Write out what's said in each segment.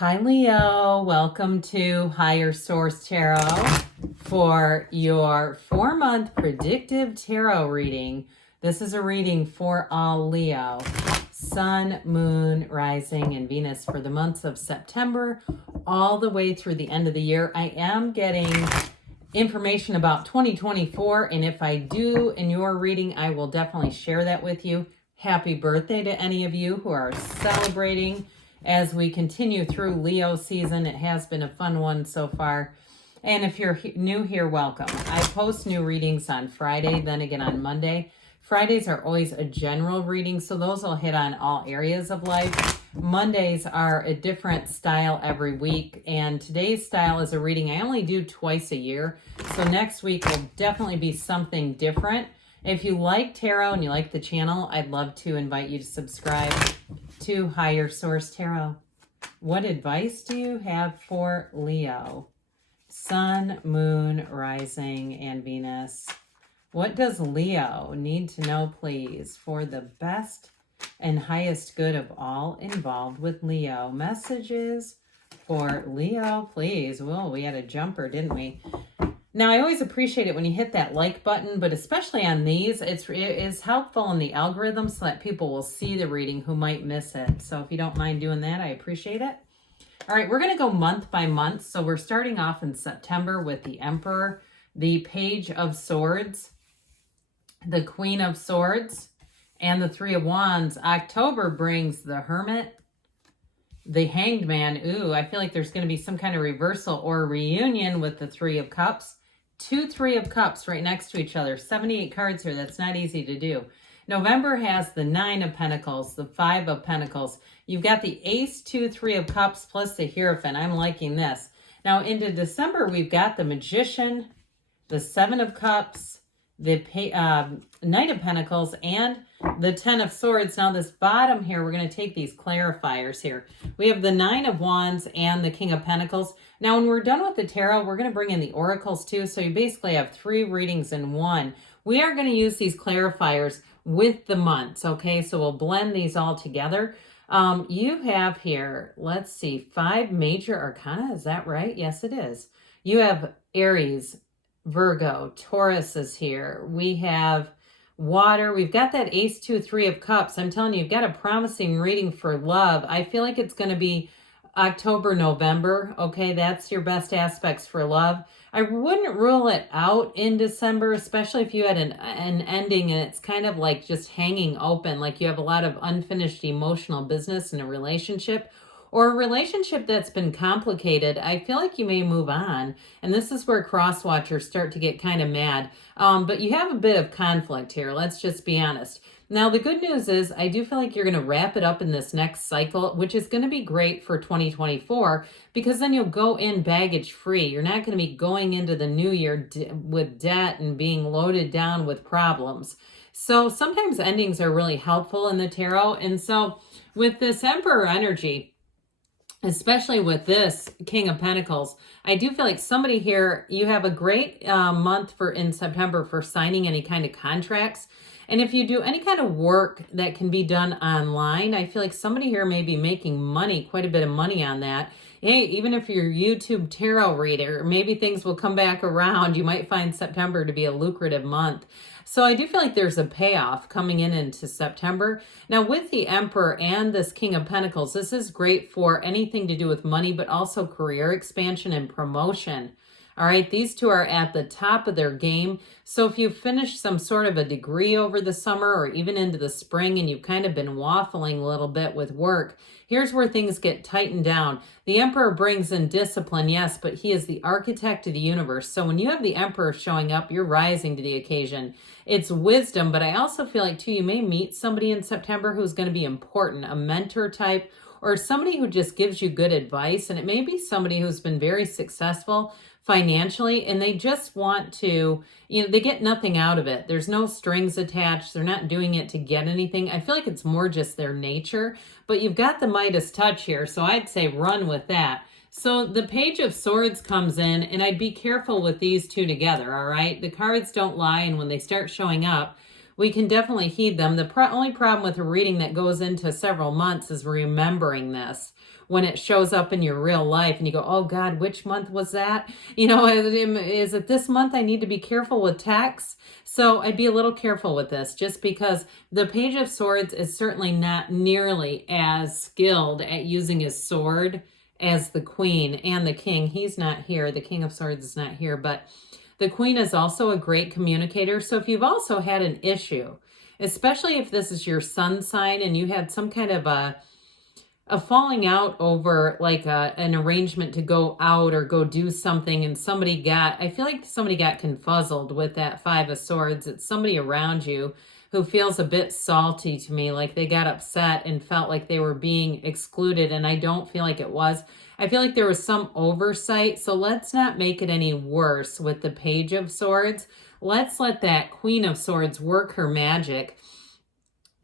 Hi, Leo. Welcome to Higher Source Tarot for your 4-month predictive tarot reading. This is a reading for all Leo, Sun, Moon, Rising, and Venus for the months of September all the way through the end of the year. I am getting information about 2024, and if I do in your reading, I will definitely share that with you. Happy birthday to any of you who are celebrating as we continue through Leo season. It has been a fun one so far. And if you're new here, welcome. I post new readings on Friday, then again on Monday. Fridays are always a general reading, so those will hit on all areas of life. Mondays are a different style every week, and today's style is a reading I only do twice a year. So next week will definitely be something different. If you like tarot and you like the channel, I'd love to invite you to subscribe to Higher Source Tarot. What advice do you have for Leo? Sun, Moon, Rising, and Venus. What does Leo need to know, please, for the best and highest good of all involved with Leo? Messages for Leo, please. Well, we had a jumper, didn't we? Now, I always appreciate it when you hit that like button, but especially on these, it is helpful in the algorithm so that people will see the reading who might miss it. So if you don't mind doing that, I appreciate it. All right, we're going to go month by month. So we're starting off in September with the Emperor, the Page of Swords, the Queen of Swords, and the Three of Wands. October brings the Hermit, the Hanged Man. Ooh, I feel like there's going to be some kind of reversal or reunion with the Three of Cups. 2 Three of Cups right next to each other. 78 cards here. That's not easy to do. November has the 9 of Pentacles, the 5 of Pentacles. You've got the Ace, 2 Three of Cups, plus the Hierophant. I'm liking this. Now into December, we've got the Magician, the 7 of Cups, the Knight of Pentacles, and the 10 of Swords. Now this bottom here, we're going to take these clarifiers here. We have the 9 of Wands and the King of Pentacles. Now when we're done with the tarot, we're going to bring in the oracles too. So you basically have 3 readings in one. We are going to use these clarifiers with the months, okay? So we'll blend these all together. You have here, let's see, 5 major arcana. Is that right? Yes, it is. You have Aries, Virgo, Taurus is here. We have water. We've got that Ace, 2 Three of Cups. I'm telling you, you've got a promising reading for love. I feel like it's going to be October, November. Okay, that's your best aspects for love. I wouldn't rule it out in December, especially if you had an ending and it's kind of like just hanging open, like you have a lot of unfinished emotional business in a relationship, or a relationship that's been complicated. I feel like you may move on. And this is where cross watchers start to get kind of mad. But you have a bit of conflict here. Let's just be honest. Now, the good news is I do feel like you're going to wrap it up in this next cycle, which is going to be great for 2024, because then you'll go in baggage free. You're not going to be going into the new year with debt and being loaded down with problems. So sometimes endings are really helpful in the tarot. And so with this Emperor energy, especially with this King of Pentacles, I do feel like somebody here, you have a great month in September for signing any kind of contracts. And if you do any kind of work that can be done online, I feel like somebody here may be making money, quite a bit of money on that. Hey, even if you're a YouTube tarot reader, maybe things will come back around. You might find September to be a lucrative month. So I do feel like there's a payoff coming into September. Now with the Emperor and this King of Pentacles, this is great for anything to do with money, but also career expansion and promotion. All right, these two are at the top of their game. So if you finish some sort of a degree over the summer or even into the spring and you've kind of been waffling a little bit with work, here's where things get tightened down. The Emperor brings in discipline, yes, but he is the architect of the universe. So when you have the Emperor showing up, you're rising to the occasion. It's wisdom, but I also feel like too, you may meet somebody in September who's going to be important, a mentor type, or somebody who just gives you good advice. And it may be somebody who's been very successful financially, and they just want to, they get nothing out of it. There's no strings attached. They're not doing it to get anything. I feel like it's more just their nature, but you've got the Midas touch here. So I'd say run with that. So the Page of Swords comes in, and I'd be careful with these two together. All right. The cards don't lie. And when they start showing up, we can definitely heed them. The only problem with a reading that goes into several months is remembering this when it shows up in your real life and you go, oh God, which month was that? You know, is it this month I need to be careful with texts? So I'd be a little careful with this, just because the Page of Swords is certainly not nearly as skilled at using his sword as the Queen and the King. He's not here. The King of Swords is not here, but the Queen is also a great communicator. So if you've also had an issue, especially if this is your sun sign and you had some kind of a falling out over like an arrangement to go out or go do something, and I feel like somebody got confuzzled with that Five of Swords. It's somebody around you who feels a bit salty to me, like they got upset and felt like they were being excluded, and I don't feel like it was. I feel like there was some oversight, so let's not make it any worse with the Page of Swords. Let's let that Queen of Swords work her magic.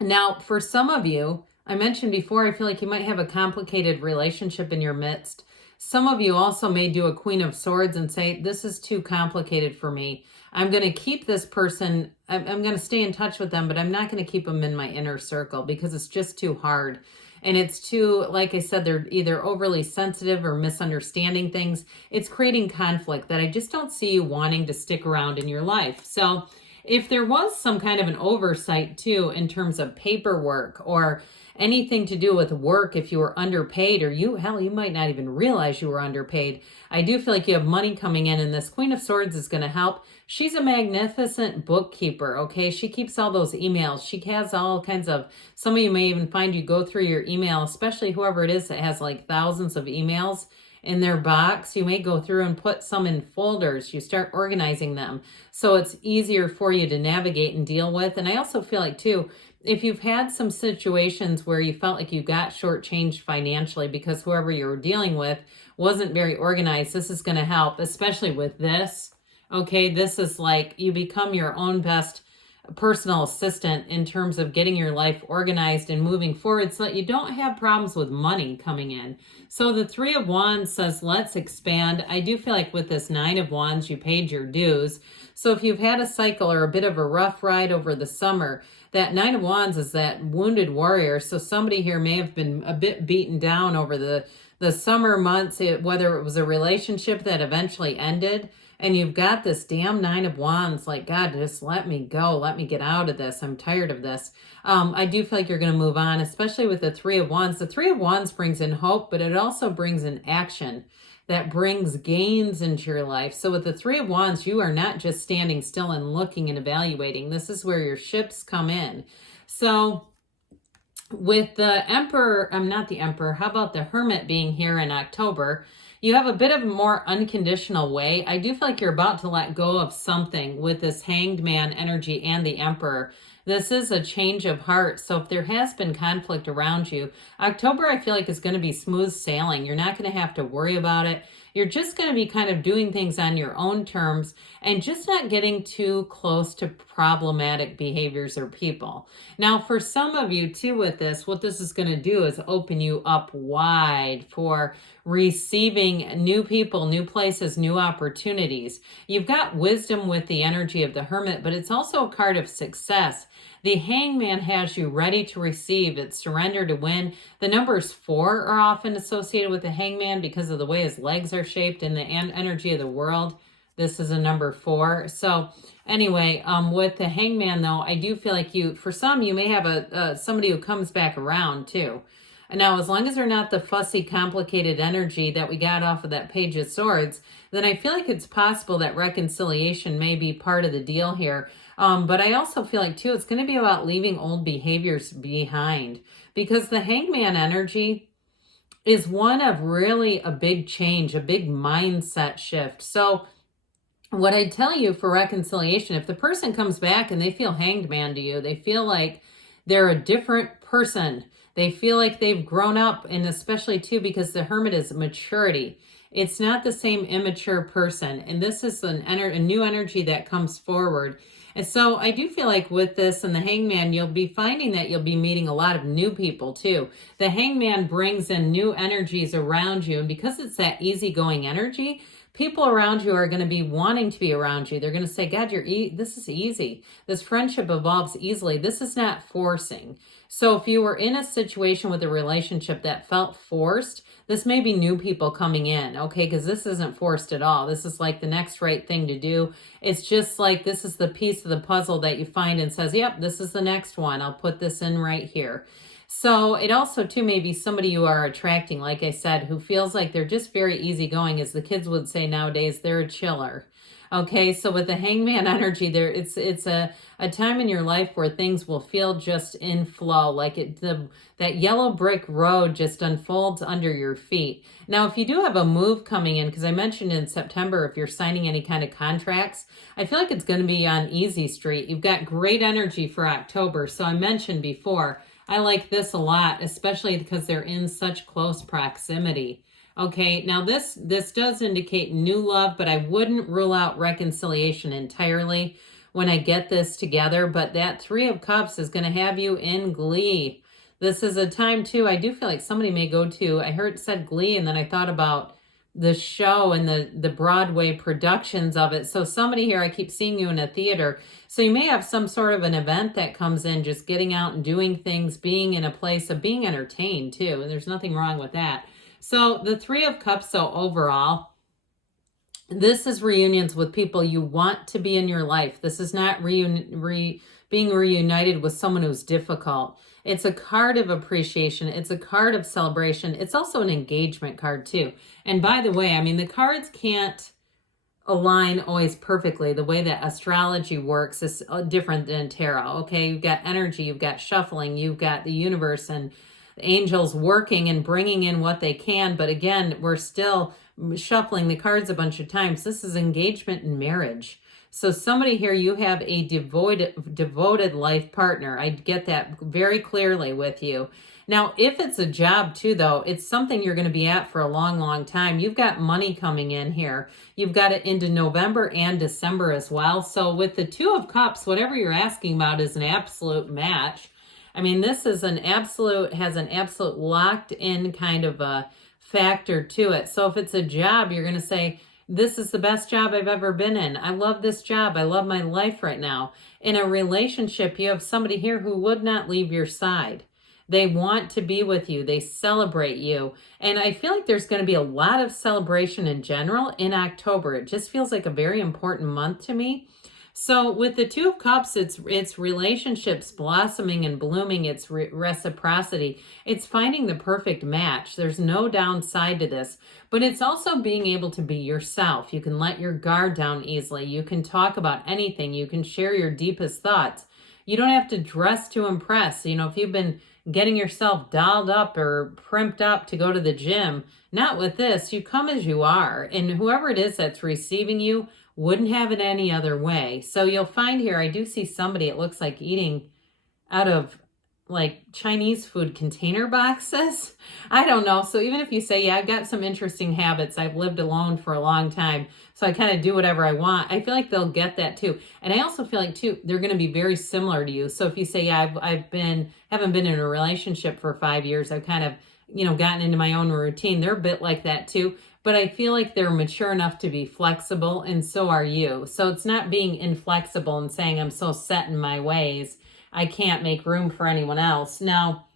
Now, for some of you, I mentioned before, I feel like you might have a complicated relationship in your midst. Some of you also may do a Queen of Swords and say, this is too complicated for me. I'm going to keep this person, I'm going to stay in touch with them, but I'm not going to keep them in my inner circle because it's just too hard. And it's too, like I said, they're either overly sensitive or misunderstanding things. It's creating conflict that I just don't see you wanting to stick around in your life. So if there was some kind of an oversight too, in terms of paperwork or anything to do with work, if you were underpaid, or you might not even realize you were underpaid. I do feel like you have money coming in, and this Queen of Swords is going to help. She's a magnificent bookkeeper, okay? She keeps all those emails. She has all kinds of, some of you may even find you go through your email, especially whoever it is that has like thousands of emails in their box. You may go through and put some in folders. You start organizing them so it's easier for you to navigate and deal with. And I also feel like too, if you've had some situations where you felt like you got shortchanged financially because whoever you were dealing with wasn't very organized, this is going to help, especially with this. Okay, this is like you become your own best personal assistant in terms of getting your life organized and moving forward so that you don't have problems with money coming in. So the Three of Wands says, let's expand. I do feel like with this Nine of Wands, you paid your dues. So if you've had a cycle or a bit of a rough ride over the summer, that Nine of Wands is that wounded warrior. So somebody here may have been a bit beaten down over the summer months, whether it was a relationship that eventually ended, and you've got this damn Nine of Wands, like, God, just let me go. Let me get out of this. I'm tired of this. I do feel like you're going to move on, especially with the Three of Wands. The Three of Wands brings in hope, but it also brings in action that brings gains into your life. So with the Three of Wands, you are not just standing still and looking and evaluating. This is where your ships come in. So with the Emperor, not the Emperor, how about the Hermit being here in October? You have a bit of a more unconditional way. I do feel like you're about to let go of something with this Hanged Man energy and the Emperor. This is a change of heart. So if there has been conflict around you, October I feel like is going to be smooth sailing. You're not going to have to worry about it. You're just going to be kind of doing things on your own terms and just not getting too close to problematic behaviors or people. Now, for some of you too with this, what this is going to do is open you up wide for receiving new people, new places, new opportunities. You've got wisdom with the energy of the Hermit, but it's also a card of success. The Hangman has you ready to receive. It's surrender to win. The numbers 4 are often associated with the Hangman because of the way his legs are shaped and the energy of the world. This is a number 4. So anyway, with the Hangman though, I do feel like for some, you may have somebody who comes back around too. And now, as long as they're not the fussy, complicated energy that we got off of that Page of Swords, then I feel like it's possible that reconciliation may be part of the deal here. But I also feel like, too, it's going to be about leaving old behaviors behind. Because the Hangman energy is one of really a big change, a big mindset shift. So what I tell you for reconciliation, if the person comes back and they feel hanged man to you, they feel like they're a different person. They feel like they've grown up, and especially too because the Hermit is maturity. It's not the same immature person, and this is a new energy that comes forward. And so I do feel like with this and the Hangman, you'll be finding that you'll be meeting a lot of new people too. The Hangman brings in new energies around you, and because it's that easygoing energy, People around you are going to be wanting to be around you. They're going to say, God, this is easy. This friendship evolves easily. This is not forcing. So if you were in a situation with a relationship that felt forced, this may be new people coming in, okay? Because this isn't forced at all. This is like the next right thing to do. It's just like this is the piece of the puzzle that you find and says, yep, this is the next one. I'll put this in right here. So it also, too, may be somebody you are attracting, like I said, who feels like they're just very easygoing. As the kids would say nowadays, they're a chiller. Okay, so with the hangman energy, it's a time in your life where things will feel just in flow, like that yellow brick road just unfolds under your feet. Now, if you do have a move coming in, because I mentioned in September, if you're signing any kind of contracts, I feel like it's going to be on Easy Street. You've got great energy for October. So I mentioned before, I like this a lot, especially because they're in such close proximity. Okay, now this does indicate new love, but I wouldn't rule out reconciliation entirely when I get this together. But that Three of Cups is going to have you in glee. This is a time, too, I do feel like somebody may go to, I heard it said Glee, and then I thought about the show and the Broadway productions of it. So somebody here, I keep seeing you in a theater. So you may have some sort of an event that comes in, just getting out and doing things, being in a place of being entertained, too. And there's nothing wrong with that. So the Three of Cups, so overall, this is reunions with people you want to be in your life. This is not being reunited with someone who's difficult. It's a card of appreciation. It's a card of celebration. It's also an engagement card, too. And by the way, I mean, the cards can't align always perfectly. The way that astrology works is different than tarot, okay? You've got energy, you've got shuffling, you've got the universe and angels working and bringing in what they can. But again, we're still shuffling the cards a bunch of times. This is engagement and marriage. So somebody here, you have a devoted life partner. I get that very clearly with you. Now, if it's a job too, though, it's something you're going to be at for a long, long time. You've got money coming in here. You've got it into November and December as well. So with the Two of Cups, whatever you're asking about is an absolute match. I mean, this is has an absolute locked in kind of a factor to it. So if it's a job, you're going to say, this is the best job I've ever been in. I love this job. I love my life right now. In a relationship, you have somebody here who would not leave your side. They want to be with you. They celebrate you. And I feel like there's going to be a lot of celebration in general in October. It just feels like a very important month to me. So with the Two of Cups, it's relationships blossoming and blooming. It's reciprocity. It's finding the perfect match. There's no downside to this, but it's also being able to be yourself. You can let your guard down easily. You can talk about anything. You can share your deepest thoughts. You don't have to dress to impress. You know, if you've been getting yourself dolled up or primped up to go to the gym, not with this. You come as you are, and whoever it is that's receiving you wouldn't have it any other way. So you'll find here, I do see somebody, it looks like eating out of like Chinese food container boxes. I don't know. So even if you say, yeah, I've got some interesting habits. I've lived alone for a long time, so I kind of do whatever I want. I feel like they'll get that too. And I also feel like too, they're going to be very similar to you. So if you say, yeah, haven't been in a relationship for 5 years. I've kind of, gotten into my own routine. They're a bit like that too. But I feel like they're mature enough to be flexible, and so are you. So it's not being inflexible and saying, I'm so set in my ways, I can't make room for anyone else. Now,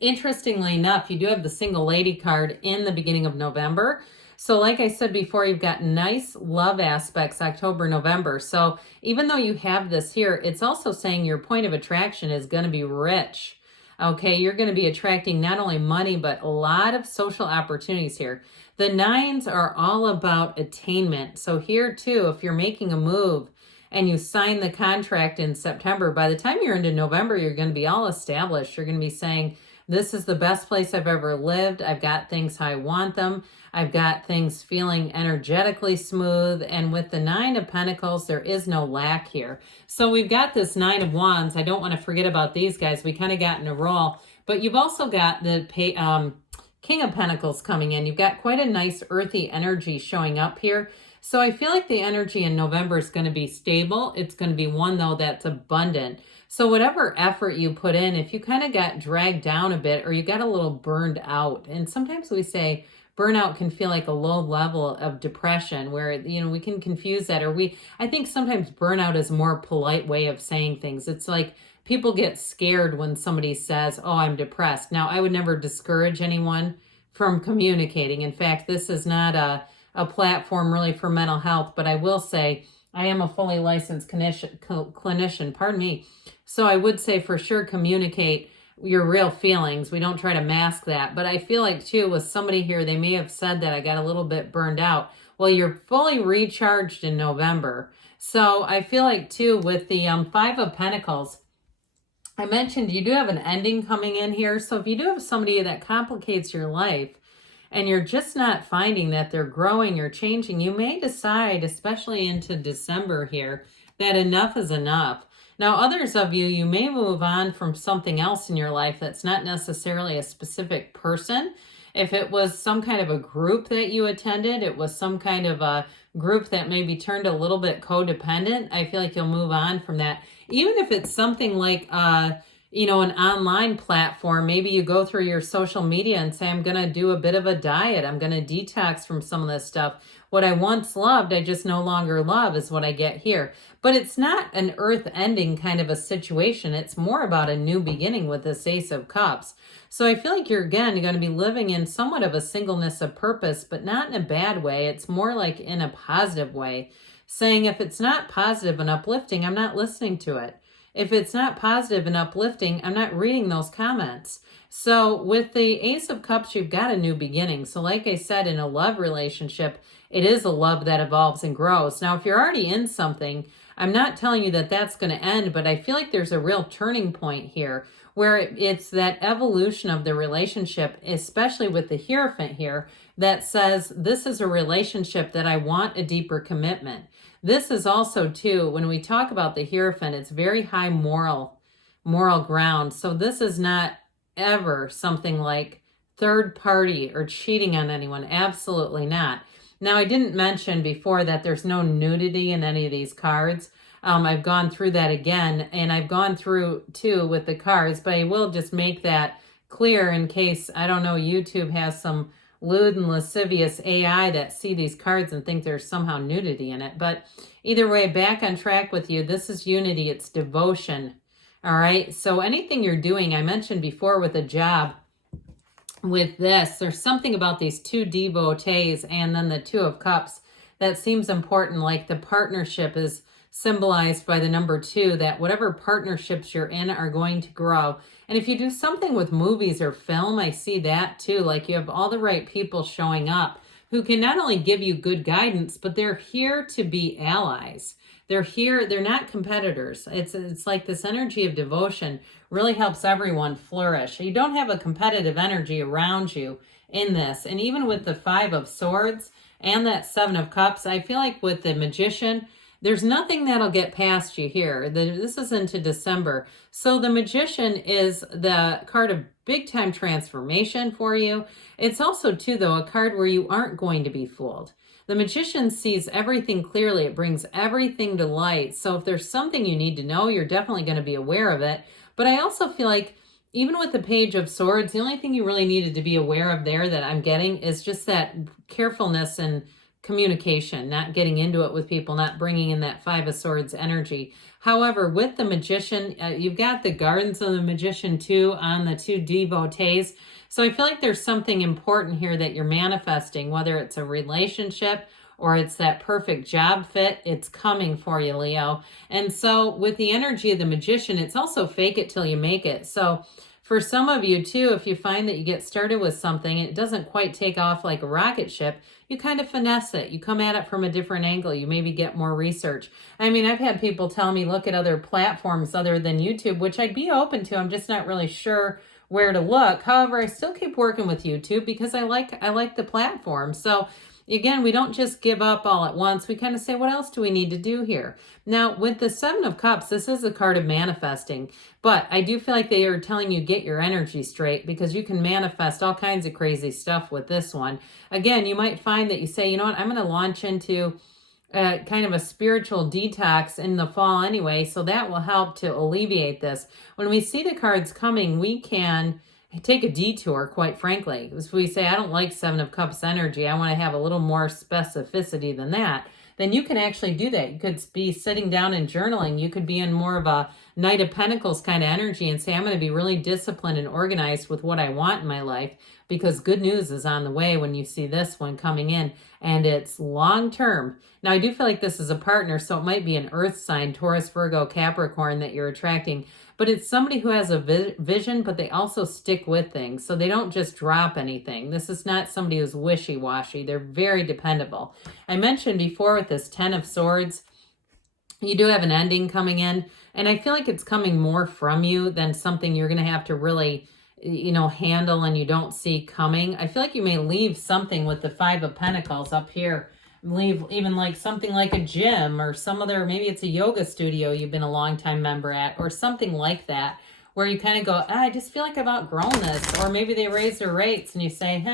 interestingly enough, you do have the single lady card in the beginning of November. So like I said before, you've got nice love aspects, October, November. So even though you have this here, it's also saying your point of attraction is going to be rich. Okay, you're going to be attracting not only money, but a lot of social opportunities here. The nines are all about attainment. So here too, if you're making a move and you sign the contract in September, by the time you're into November, you're going to be all established. You're going to be saying, this is the best place I've ever lived. I've got things how I want them. I've got things feeling energetically smooth. And with the Nine of Pentacles, there is no lack here. So we've got this Nine of Wands. I don't want to forget about these guys. We kind of got in a roll. But you've also got the King of Pentacles coming in. You've got quite a nice earthy energy showing up here. So I feel like the energy in November is going to be stable. It's going to be one, though, that's abundant. So whatever effort you put in, if you kind of got dragged down a bit or you got a little burned out, and sometimes we say burnout can feel like a low level of depression where, we can confuse that. I think sometimes burnout is a more polite way of saying things. It's like people get scared when somebody says, oh, I'm depressed. Now, I would never discourage anyone from communicating. In fact, this is not a platform really for mental health, but I will say I am a fully licensed clinician, pardon me. So I would say for sure communicate your real feelings. We don't try to mask that. But I feel like too, with somebody here, they may have said that I got a little bit burned out. Well, you're fully recharged in November. So I feel like too, with the Five of Pentacles, I mentioned you do have an ending coming in here. So if you do have somebody that complicates your life and you're just not finding that they're growing or changing, you may decide, especially into December here, that enough is enough. Now, others of you, you may move on from something else in your life that's not necessarily a specific person. If it was some kind of a group that you attended, it was some kind of a group that maybe turned a little bit codependent, I feel like you'll move on from that. Even if it's something like, an online platform, maybe you go through your social media and say, I'm going to do a bit of a diet. I'm going to detox from some of this stuff. What I once loved, I just no longer love is what I get here. But it's not an earth-ending kind of a situation. It's more about a new beginning with this Ace of Cups. So I feel like you're going to be living in somewhat of a singleness of purpose, but not in a bad way. It's more like in a positive way, saying if it's not positive and uplifting, I'm not listening to it. If it's not positive and uplifting, I'm not reading those comments. So with the Ace of Cups, you've got a new beginning. So like I said, in a love relationship, it is a love that evolves and grows. Now, if you're already in something, I'm not telling you that that's going to end, but I feel like there's a real turning point here where it's that evolution of the relationship, especially with the Hierophant here, that says this is a relationship that I want a deeper commitment. This is also, too, when we talk about the Hierophant, it's very high moral ground. So this is not ever something like third party or cheating on anyone. Absolutely not. Now, I didn't mention before that there's no nudity in any of these cards. I've gone through that again, and I've gone through, too, with the cards, but I will just make that clear in case, I don't know, YouTube has some lewd and lascivious AI that see these cards and think there's somehow nudity in it. But either way, back on track with you. This is unity. It's devotion. All right. So anything you're doing, I mentioned before with a job, with this, there's something about these two devotees and then the Two of Cups that seems important. Like the partnership is symbolized by the number 2, that whatever partnerships you're in are going to grow. And if you do something with movies or film, I see that too. Like you have all the right people showing up who can not only give you good guidance, but they're here to be allies. They're here, they're not competitors. It's like this energy of devotion really helps everyone flourish. You don't have a competitive energy around you in this. And even with the Five of Swords and that Seven of Cups, I feel like with the Magician, there's nothing that'll get past you here. This is into December. So the Magician is the card of big time transformation for you. It's also, too, though, a card where you aren't going to be fooled. The Magician sees everything clearly. It brings everything to light. So if there's something you need to know, you're definitely going to be aware of it. But I also feel like even with the Page of Swords, the only thing you really needed to be aware of there that I'm getting is just that carefulness and communication, not getting into it with people, not bringing in that Five of Swords energy. However, with the Magician, you've got the Gardens of the Magician too on the two devotees. So I feel like there's something important here that you're manifesting, whether it's a relationship or it's that perfect job fit, it's coming for you, Leo. And so with the energy of the Magician, it's also fake it till you make it. So for some of you too, if you find that you get started with something and it doesn't quite take off like a rocket ship, you kind of finesse it. You come at it from a different angle. You maybe get more research. I mean, I've had people tell me, look at other platforms other than YouTube, which I'd be open to. I'm just not really sure where to look. However, I still keep working with YouTube because I like the platform. So again, we don't just give up all at once. We kind of say, what else do we need to do here? Now, with the Seven of Cups, this is a card of manifesting, but I do feel like they are telling you get your energy straight because you can manifest all kinds of crazy stuff with this one. Again, you might find that you say, you know what, I'm going to launch into kind of a spiritual detox in the fall anyway, so that will help to alleviate this. When we see the cards coming, we can take a detour, quite frankly. If we say, I don't like Seven of Cups energy, I want to have a little more specificity than that, then you can actually do that. You could be sitting down and journaling. You could be in more of a Knight of Pentacles kind of energy and say, I'm going to be really disciplined and organized with what I want in my life, because good news is on the way when you see this one coming in, and it's long term. Now, I do feel like this is a partner, so it might be an earth sign, Taurus, Virgo, Capricorn, that you're attracting. But it's somebody who has a vision, but they also stick with things. So they don't just drop anything. This is not somebody who's wishy-washy. They're very dependable. I mentioned before with this 10 of Swords, you do have an ending coming in. And I feel like it's coming more from you than something you're going to have to really, handle and you don't see coming. I feel like you may leave something with the 5 of Pentacles up here. Leave even like something like a gym or some other, maybe it's a yoga studio you've been a long time member at, or something like that, where you kind of go, I just feel like I've outgrown this. Or maybe they raise their rates and you say,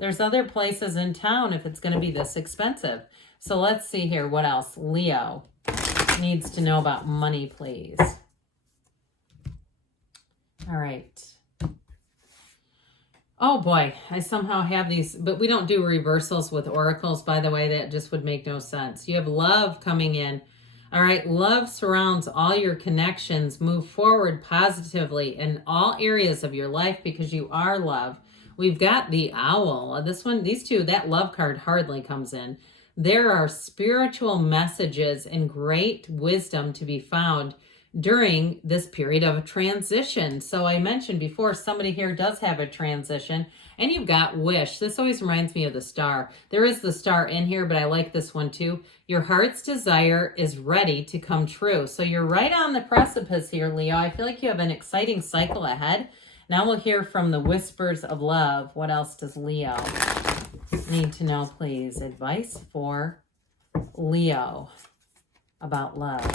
there's other places in town if it's going to be this expensive. So let's see here. What else? Leo needs to know about money, please. All right. Oh boy, I somehow have these, but we don't do reversals with oracles, by the way. That just would make no sense. You have love coming in. All right, love surrounds all your connections. Move forward positively in all areas of your life because you are love. We've got the owl. This one, these two, that love card hardly comes in. There are spiritual messages and great wisdom to be found during this period of transition. So I mentioned before, somebody here does have a transition, and you've got wish. This always reminds me of the star. There is the star in here, but I like this one too. Your heart's desire is ready to come true. So you're right on the precipice here, Leo. I feel like you have an exciting cycle ahead. Now we'll hear from the whispers of love. What else does Leo need to know, please? Advice for Leo about love.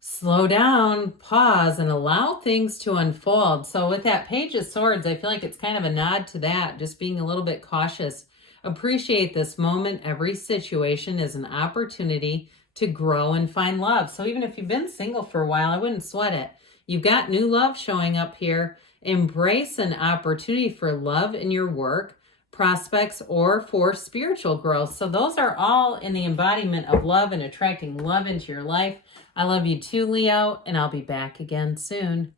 Slow down, pause, and allow things to unfold. So with that Page of Swords, I feel like it's kind of a nod to that, just being a little bit cautious. Appreciate this moment. Every situation is an opportunity to grow and find love. So even if you've been single for a while, I wouldn't sweat it. You've got new love showing up here. Embrace an opportunity for love in your work, prospects, or for spiritual growth. So those are all in the embodiment of love and attracting love into your life. I love you too, Leo, and I'll be back again soon.